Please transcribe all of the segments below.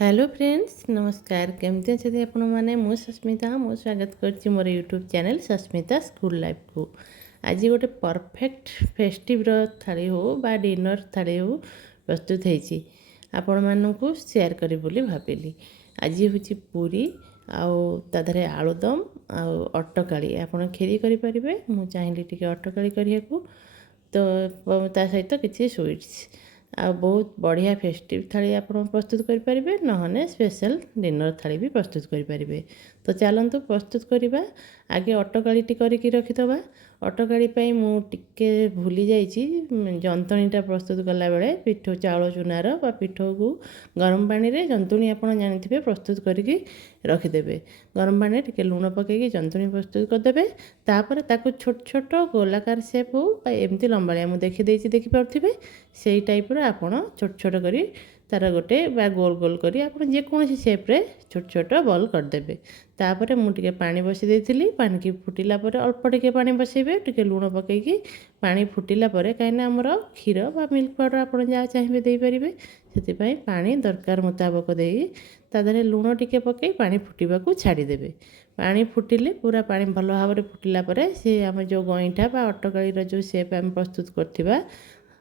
Hello friends नमस्कार केमती अच्छे आपण मैंने मु सस्मिता मु स्वागत कर मोर YouTube channel Sasmita school life को। आज गोटे परफेक्ट फेस्टिव थाली हो बा डिनर थाली हो प्रस्तुत होती आपण मानू सेयार करी बोली भाविली। आज हूँ पूरी आधे आलुदम आटकाड़ी आपड़ खीरी करें मुझे चाहिए टी अटकाड़ी करने को तो ता सहित किसी स्वीट्स आ बहुत बढ़िया फेस्टिव थाली आप प्रस्तुत करें नहने स्पेशल डिनर थाली भी प्रस्तुत करें। तो चलतु प्रस्तुत करवा आगे अटकाड़ी करके रखिदबा। अटकाड़ी मुझे भूली जाइए जंतणीटा प्रस्तुत कला बेले पिठो चाउल चूनार बा पिठो को गरम पानी रे जंतुणी आप जानते प्रस्तुत करके रखिदेवे। गरम पानी टिके लुण पकईकि जंतुणी प्रस्तुत करदे। तापर ताको छोट छोट गोलाकार सेप हो एमती लंबाड़िया मुझे देखिपे से टाइप्र आपड़ छोट छोट कर तार गोटे बा गोल गोल कर आप जेकोसी सेप्रे छोट छोट बल करदे। तापर मुझे पानी बसई देती पानी की फुटिला अल्प टिके पानी बसैबे टिके लुण पकईकि पानी फुटिला कहीं आमर क्षीर बा मिल्क पाउडर आप जहाँ चाहिए देपारे से पानी दरकार मुताबक दे तादे लुण टिके पकई पानी फुटा को छाड़देवे। पानी फुटिले पूरा पानी भल भाव में फुटिला सी आम जो गईठा बा अटकाड़ी जो सेप आम प्रस्तुत करथिबा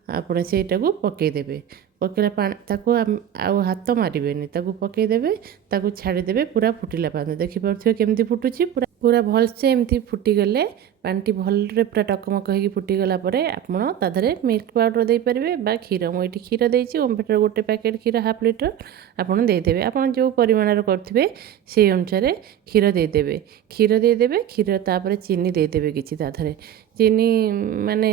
आपण सेटा को पकईदेवे। पकईला ताको आउ हाथ मारे ताको पकईदेवे ताको छाड़देवे पूरा फुटिला पानी देखिपे केमती फुटुची पूरा पूरा भलसे एमती फुटीगले पानी भल्रे पूरा टकमक हो फुटीगला आपड़े मिल्क पाउडर दे पारे बा क्षीर मुझे क्षीर देती ओमफेटर गोटे पैकेट क्षीर हाफ लिटर आपड़ देदेवे। आप जो परिमाण करेंगे से अनुसार क्षीर देदेवे। क्षीर देदेवे क्षीर तापर चीनी देदेवे किसी ताधरे चीनी माने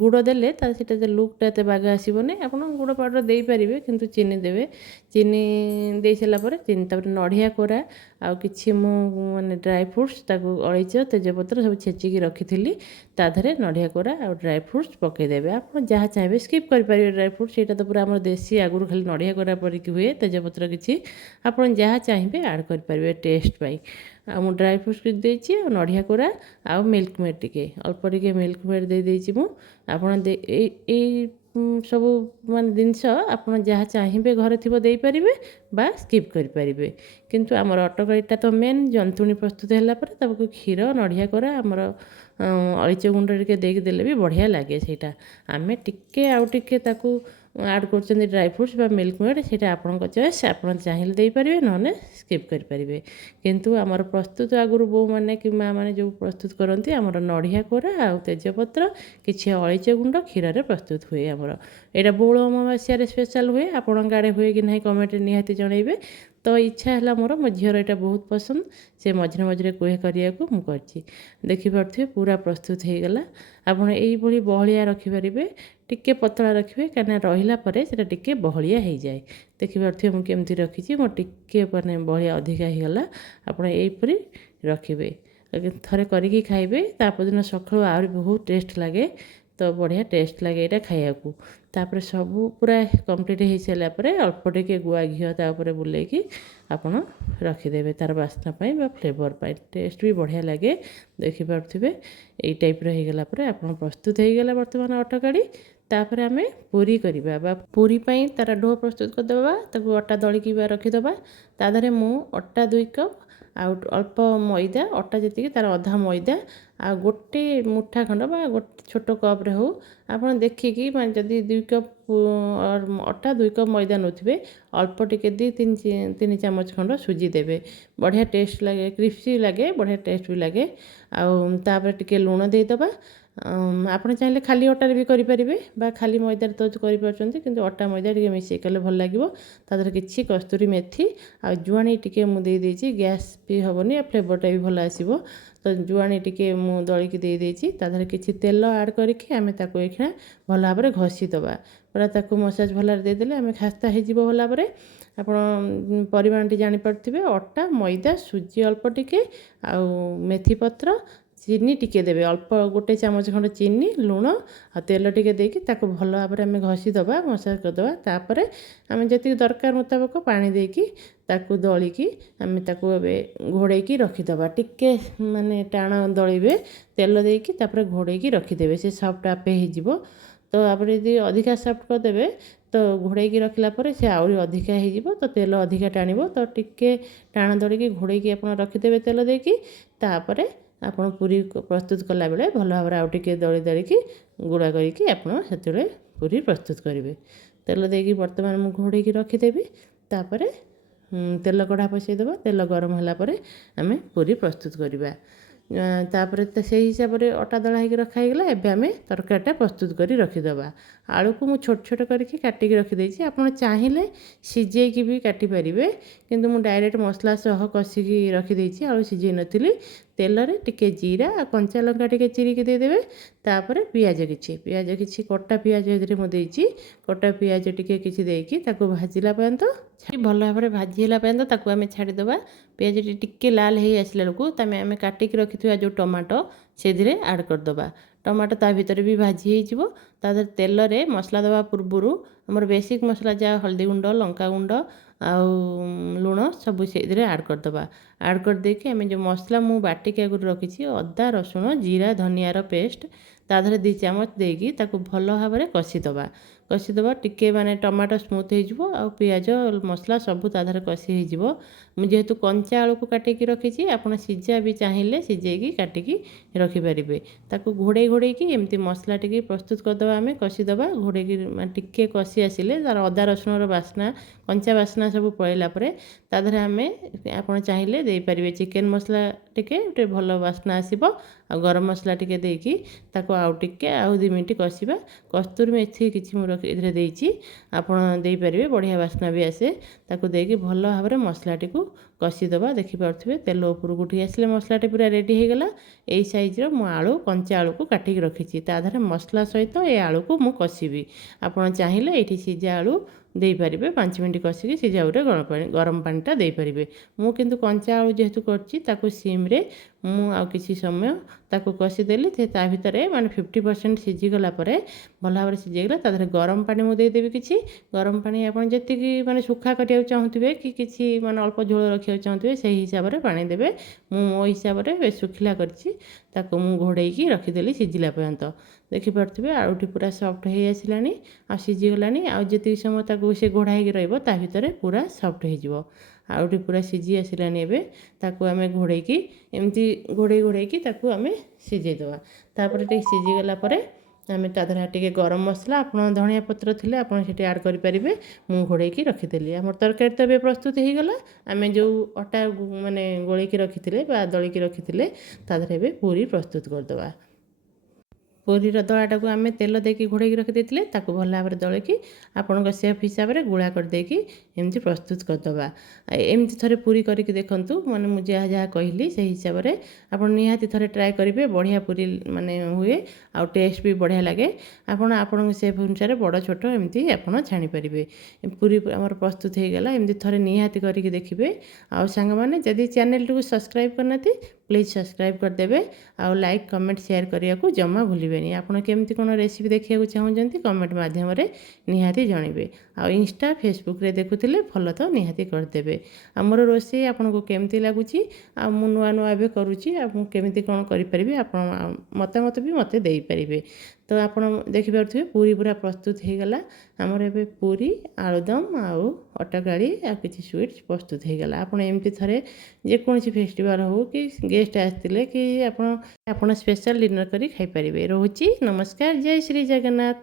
गुड़ देले से लुकटा एत बाग आसबनी आप गुड़ पाउडर दे पारे किंतु चीनी देवे। चीनी दे सारापर चीनी तापर नड़िया कोरा आउ कि माने ड्राई फ्रुट्स ताको अलैच तेजपत्र सब छेचिकी रखी ताधरे नड़िया कोरा और ड्राई फ्रुट्स पकईदेवे। आप जहाँ चाहिए स्किप करेंगे ड्राई फ्रुट्स यहाँ तो पूरा आम देसी आगुरी खाली नड़िया कोरा परिक हुए तेजपत्र किसी आप जहाँ चाहिए ऐड करेंगे टेस्ट पाई। आ ड्राई फ्रुट्स देती नड़िया कोरा आ मिल्क मेड टिके अल्प टिके मिल्क मेड दे देती सब मान जिनस आप जहाँ चाहिए घरे थी दे पारे बा स्किप करेंगे। किंतु आमर अटकाड़ीटा तो मेन जंतुणी प्रस्तुत है क्षीर नड़िया कोरा आमर अलैच गुंड टे देदेले भी बढ़िया लगे सेटा आम टिके आउ टिके ताकू आड कर ड्राई फ्रुट्स बा मिल्क मेड से आपण चॉइस आप चाहिए देपारे ना स्किप करेंगे। किंतु आमर प्रस्तुत आगुरी बो मैंने कि माँ मैंने जो प्रस्तुत करती आमर नड़िया कोरा आ तेजपत्र किसी अलैच गुंड क्षीर प्रस्तुत हुए आमर यहाँ बौल अमावास्या स्पेशल हुए आपण आड़े हुए कि ना कमेंट निहाती जनइबे। तो इच्छा है मोर मो झीर यहाँ बहुत पसंद से मझे मझे कहे करने को मुझे देखिपे पूरा प्रस्तुत हो गला। आपड़ यही बहलिया रखिपारे टिके पतला रखिए कहीं रही से टिके बहलिया हो जाए देखिपे मुझे केमती रखी मो टिके मैंने बहलिया अधिका होगला आपड़ यहीपरी रखिए थे करके खाइबे तापरदिन सकाळु आहरी बहुत टेस्ट लगे तो बढ़िया टेस्ट लगे यहाँ खाया तापर सब पूरा कंप्लीट हो सारापर अल्प टिके गुआ घी तापर बुलेकी आपड़ रखिदेवे तार बास्ना बा फ्लेवर पाई टेस्ट भी बढ़िया लगे देखिपे यही टाइप्र होगला आप प्रस्तुत होगला बर्तमान अटकाड़ी। तापर आम पूरी करवा बा पूरी पाई तार डो प्रस्तुत करदेबा ताकू अटा दलिकी रखिदबा ताधरे मु अटा 2 कप आउ अल्प मैदा अटा जी तार अधा मैदा आ गोटे मुठा खंड बा गोटे छोट कप्रे हो आप देखिकी जदि 2 कप अटा 2 कप मैदा नौथे अल्प टिके 2-3 चामच खंड सुजी देवे बढ़िया टेस्ट लगे क्रिस्पी लगे बढ़िया टेस्ट भी लगे। आपर टिके लुण देदबा आप चाहिए खाली अटार भी करेंगे बा खाली मैदार तो करें कि अटा मैदा टे मिसई कले भल लगे तादर कि कस्तूरी मेथी आ जुआणी टिके मुझे गैस भी हेनी फ्लेवरटा भी भल आसो तो जुआणी टिके मु दलिकी देती तादर कि तेल आड करके आम ताकू भल भाव में घसीदबा पूरा ताकू मसाज भल देदेले आम खास्ता हो भल भाव में आप परिमाण टी जानीपे अटा मैदा सुजी अल्प टिके आ मेथी पत्र चीनी टिके देवे अल्प गोटे चामच खंड चीनी लुण आ तेल टिके देकी ताको भल भाव में घसीदबा मसाज करदबा तापर आम जी दरकार मुताबक पानी देकी ताकू दलिकी आम ताकू घोड़ेकी रखीदबा टिके माने टाण दलिबे तेल देकी तापर घोड़ेकी रखीदेवे से सफ्ट आपे हो तो आप यदि अधिका सफ्ट करदेवे ତ ଘୋଡ଼େଇକି ରଖିଲା ପରେ ସେ ଆହୁରି ଅଧିକା ହେଇଯିବ, ତ ତେଲ ଅଧିକା ଟାଣିବ। ତ ଟିକେ ଟାଣ ଦଳିକି ଘୋଡ଼େଇକି ଆପଣ ରଖିଦେବେ ତେଲ ଦେଇକି। ତାପରେ ଆପଣ ପୁରୀ ପ୍ରସ୍ତୁତ କଲାବେଳେ ଭଲ ଭାବରେ ଆଉ ଟିକେ ଦଳି ଦଳିକି ଗୁଳା କରିକି ଆପଣ ସେତେବେଳେ ପୁରୀ ପ୍ରସ୍ତୁତ କରିବେ। ତେଲ ଦେଇକି ବର୍ତ୍ତମାନ ମୁଁ ଘୋଡ଼େଇକି ରଖିଦେବି। ତାପରେ ତେଲ କଢ଼ା ବସାଇଦେବା। ତେଲ ଗରମ ହେଲା ପରେ ଆମେ ପୁରୀ ପ୍ରସ୍ତୁତ କରିବା। ତାପରେ ସେଇ ହିସାବରେ ଅଟା ଦଳା ହେଇକି ରଖା ହେଇଗଲା। ଏବେ ଆମେ ତରକାରୀଟା ପ୍ରସ୍ତୁତ କରି ରଖିଦେବା। ଆଳୁକୁ ମୁଁ ଛୋଟ ଛୋଟ କରିକି କାଟିକି ରଖିଦେଇଛି। ଆପଣ ଚାହିଁଲେ ସିଝେଇକି ବି କାଟିପାରିବେ, କିନ୍ତୁ ମୁଁ ଡାଇରେକ୍ଟ ମସଲା ସହ କଷିକି ରଖିଦେଇଛି, ଆଳୁ ସିଝେଇ ନଥିଲି। ତେଲରେ ଟିକେ ଜିରା ଆଉ କଞ୍ଚା ଲଙ୍କା ଟିକେ ଚିରିକି ଦେଇଦେବେ। ତାପରେ ପିଆଜ କିଛି କଟା ପିଆଜ ଏଥିରେ ମୁଁ ଦେଇଛି। କଟା ପିଆଜ ଟିକେ କିଛି ଦେଇକି ତାକୁ ଭାଜିଲା ପର୍ଯ୍ୟନ୍ତ, ଭଲ ଭାବରେ ଭାଜି ହେଲା ପର୍ଯ୍ୟନ୍ତ ତାକୁ ଆମେ ଛାଡ଼ିଦେବା। ପିଆଜଟି ଟିକେ ଲାଲ ହେଇ ଆସିଲା ବେଳକୁ ଆମେ କାଟିକି ରଖିଥିବା ଯେଉଁ ଟମାଟୋ ସେଥିରେ ଆଡ଼୍ କରିଦେବା। ଟମାଟୋ ତା ଭିତରେ ବି ଭାଜି ହେଇଯିବ। ତା ଦେହରେ ତେଲରେ ମସଲା ଦେବା ପୂର୍ବରୁ ଆମର ବେସିକ୍ ମସଲା ଯାହା ହଳଦୀ ଗୁଣ୍ଡ, ଲଙ୍କାଗୁଣ୍ଡ ଆଉ ଲୁଣ ସବୁ ସେଇଥିରେ ଆଡ଼୍ କରିଦେବା। ଆଡ଼୍ କରିଦେଇକି ଆମେ ଯେଉଁ ମସଲା ମୁଁ ବାଟିକି ଆଗରୁ ରଖିଛି, ଅଦା, ରସୁଣ, ଜିରା, ଧନିଆର ପେଷ୍ଟ ତା ଦେହରେ 2 ଚାମଚ ଦେଇକି ତାକୁ ଭଲ ଭାବରେ କଷିଦେବା। ଟିକେ ମାନେ ଟମାଟୋ ସ୍ମୁଥ୍ ହେଇଯିବ ଆଉ ପିଆଜ ମସଲା ସବୁ ତା ଦେହରେ କଷି ହେଇଯିବ। ମୁଁ ଯେହେତୁ କଞ୍ଚା ଆଳୁକୁ କାଟିକି ରଖିଛି, ଆପଣ ସିଝା ବି ଚାହିଁଲେ ସିଝେଇକି କାଟିକି ରଖିପାରିବେ। ତାକୁ ଘୋଡ଼େଇକି ଏମିତି ମସଲା ଟିକେ ପ୍ରସ୍ତୁତ କରିଦେବା। ଆମେ କଷିଦେବା ଘୋଡ଼େଇକି, ଟିକେ କଷି ଆସିଲେ ତାର ଅଦା ରସୁଣର ବାସ୍ନା, କଞ୍ଚା ବାସ୍ନା ସବୁ ପଳେଇଲା ପରେ ତା ଦେହରେ ଆପଣ ଚାହିଁଲେ ଦେଇପାରିବେ ଚିକେନ୍ ମସଲା ଟିକେ ଭଲ ବାସ୍ନା ଆସିବ। ଆଉ ଗରମ ମସଲା ଟିକେ ଦେଇକି ତାକୁ ଆଉ 2 ମିନିଟ୍ କଷିବା। କସ୍ତୁରୀ ମେଥି କିଛି ମୁଁ ଏଥିରେ ଦେଇଛି, ଆପଣ ଦେଇପାରିବେ, ବଢ଼ିଆ ବାସ୍ନା ବି ଆସେ। ତାକୁ ଦେଇକି ଭଲ ଭାବରେ ମସଲାଟିକୁ କଷିଦେବା। ଦେଖିପାରୁଥିବେ ତେଲ ଉପରକୁ ଉଠି ଆସିଲେ ମସଲାଟି ପୁରା ରେଡ଼ି ହେଇଗଲା। ଏଇ ସାଇଜ୍ର ମୁଁ କଞ୍ଚା ଆଳୁକୁ କାଟିକି ରଖିଛି, ତା ଦେହରେ ମସଲା ସହିତ ଏ ଆଳୁକୁ ମୁଁ କଷିବି। ଆପଣ ଚାହିଁଲେ ଏଇଠି ସିଝା ଆଳୁ ଦେଇପାରିବେ, 5 ମିନିଟ୍ କଷିକି ସିଝା ଆଳୁରେ ଗରମ ପାଣିଟା ଦେଇପାରିବେ। ମୁଁ କିନ୍ତୁ କଞ୍ଚା ଆଳୁ ଯେହେତୁ କରିଛି, ତାକୁ ସିମ୍ରେ ମୁଁ ଆଉ କିଛି ସମୟ ତାକୁ କଷିଦେଲି। ତା ଭିତରେ 50% ସିଝିଗଲା ପରେ, ଭଲ ଭାବରେ ସିଝିଗଲା, ତା ଦେହରେ ଗରମ ପାଣି ମୁଁ ଦେଇଦେବି କିଛି। ଗରମ ପାଣି ଆପଣ ଯେତିକି ଶୁଖା କରିବାକୁ ଚାହୁଁଥିବେ କି କିଛି ଅଳ୍ପ ଝୋଳ ରଖିବାକୁ ଚାହୁଁଥିବେ, ସେହି ହିସାବରେ ପାଣି ଦେବେ। ମୁଁ ମୋ ହିସାବରେ ଶୁଖିଲା କରିଛି, ତାକୁ ମୁଁ ଘୋଡ଼େଇକି ରଖିଦେଲି ସିଝିଲା ପର୍ଯ୍ୟନ୍ତ। ଦେଖିପାରୁଥିବେ ଆଳୁଟି ପୁରା ସଫ୍ଟ ହେଇ ଆସିଲାଣି ଆଉ ସିଝିଗଲାଣି। ଆଉ ଯେତିକି ସମୟ ତାକୁ ସେ ଘୋଡ଼ା ହେଇକି ରହିବ, ତା ଭିତରେ ପୁରା ସଫ୍ଟ ହେଇଯିବ। ଆଳୁଟି ପୁରା ସିଝି ଆସିଲାଣି। ଏବେ ତାକୁ ଆମେ ଘୋଡ଼େଇକି ଏମିତି ଘୋଡ଼େଇକି ତାକୁ ଆମେ ସିଝେଇଦେବା। ତାପରେ ଟିକେ ସିଝିଗଲା ପରେ ଆମେ ତା ଦେହରେ ଟିକେ ଗରମ ମସଲା, ଆପଣ ଧଣିଆ ପତ୍ର ଥିଲେ ଆପଣ ସେଠି ଆଡ଼୍ କରିପାରିବେ। ମୁଁ ଘୋଡ଼େଇକି ରଖିଦେଲି। ଆମର ତରକାରୀ ତ ଏବେ ପ୍ରସ୍ତୁତ ହେଇଗଲା। ଆମେ ଯେଉଁ ଅଟା ଗୋଳେଇକି ରଖିଥିଲେ ବା ଦଳିକି ରଖିଥିଲେ, ତା ଦେହରେ ଏବେ ପୁରୀ ପ୍ରସ୍ତୁତ କରିଦେବା। ପୁରୀର ଦଳାଟାକୁ ଆମେ ତେଲ ଦେଇକି ଘୋଡ଼େଇକି ରଖିଦେଇଥିଲେ, ତାକୁ ଭଲ ଭାବରେ ଦଳିକି ଆପଣଙ୍କ ସେପ୍ ହିସାବରେ ଗୁଳା କରିଦେଇକି ଏମିତି ପ୍ରସ୍ତୁତ କରିଦେବା। ଏମିତି ଥରେ ପୁରୀ କରିକି ଦେଖନ୍ତୁ, ମୁଁ ଯାହା କହିଲି ସେହି ହିସାବରେ ଆପଣ ନିହାତି ଥରେ ଟ୍ରାଏ କରିବେ। ବଢ଼ିଆ ପୁରୀ ହୁଏ ଆଉ ଟେଷ୍ଟ ବି ବଢ଼ିଆ ଲାଗେ। ଆପଣଙ୍କ ସେପ୍ ଅନୁସାରେ ବଡ଼ ଛୋଟ ଏମିତି ଆପଣ ଛାଣିପାରିବେ। ପୁରୀ ଆମର ପ୍ରସ୍ତୁତ ହେଇଗଲା। ଏମିତି ଥରେ ନିହାତି କରିକି ଦେଖିବେ। ଆଉ ସାଙ୍ଗମାନେ, ଯଦି ଚ୍ୟାନେଲଟିକୁ ସବସ୍କ୍ରାଇବ୍ କରିନାହାନ୍ତି, ପ୍ଲିଜ୍ ସବସ୍କ୍ରାଇବ୍ କରିଦେବେ। ଆଉ ଲାଇକ୍, କମେଣ୍ଟ, ସେୟାର କରିବାକୁ ଜମା ଭୁଲିବେନି। ଆପଣ କେମିତି କ'ଣ ରେସିପି ଦେଖିବାକୁ ଚାହୁଁଛନ୍ତି, କମେଣ୍ଟ ମାଧ୍ୟମରେ ନିହାତି ଜଣାଇବେ। ଆଉ ଇନଷ୍ଟା, ଫେସବୁକ୍ରେ ଦେଖୁଥିଲେ ଫଲୋ ତ ନିହାତି କରିଦେବେ। ଆଉ ମୋର ରୋଷେଇ ଆପଣଙ୍କୁ କେମିତି ଲାଗୁଛି, ଆଉ ମୁଁ ନୂଆ ଏବେ କରୁଛି, ଆଉ ମୁଁ କେମିତି କ'ଣ କରିପାରିବି, ଆପଣ ମତାମତ ବି ମୋତେ ଦେଇପାରିବେ। ତ ଆପଣ ଦେଖିପାରୁଥିବେ ପୁରୀ ପୁରା ପ୍ରସ୍ତୁତ ହେଇଗଲା। ଆମର ଏବେ ପୁରୀ, ଆଳୁଦମ୍ ଆଉ ଅଟକାଳି ଆଉ କିଛି ସୁଇଟ୍ସ ପ୍ରସ୍ତୁତ ହେଇଗଲା। ଆପଣ ଏମିତି ଥରେ ଯେକୌଣସି ଫେଷ୍ଟିଭାଲ୍ ହେଉ କି ଗେଷ୍ଟ ଆସିଥିଲେ କି ଆପଣ ସ୍ପେଶାଲ୍ ଡିନର୍ କରି ଖାଇପାରିବେ। ରହୁଛି, ନମସ୍କାର, ଜୟ ଶ୍ରୀ ଜଗନ୍ନାଥ।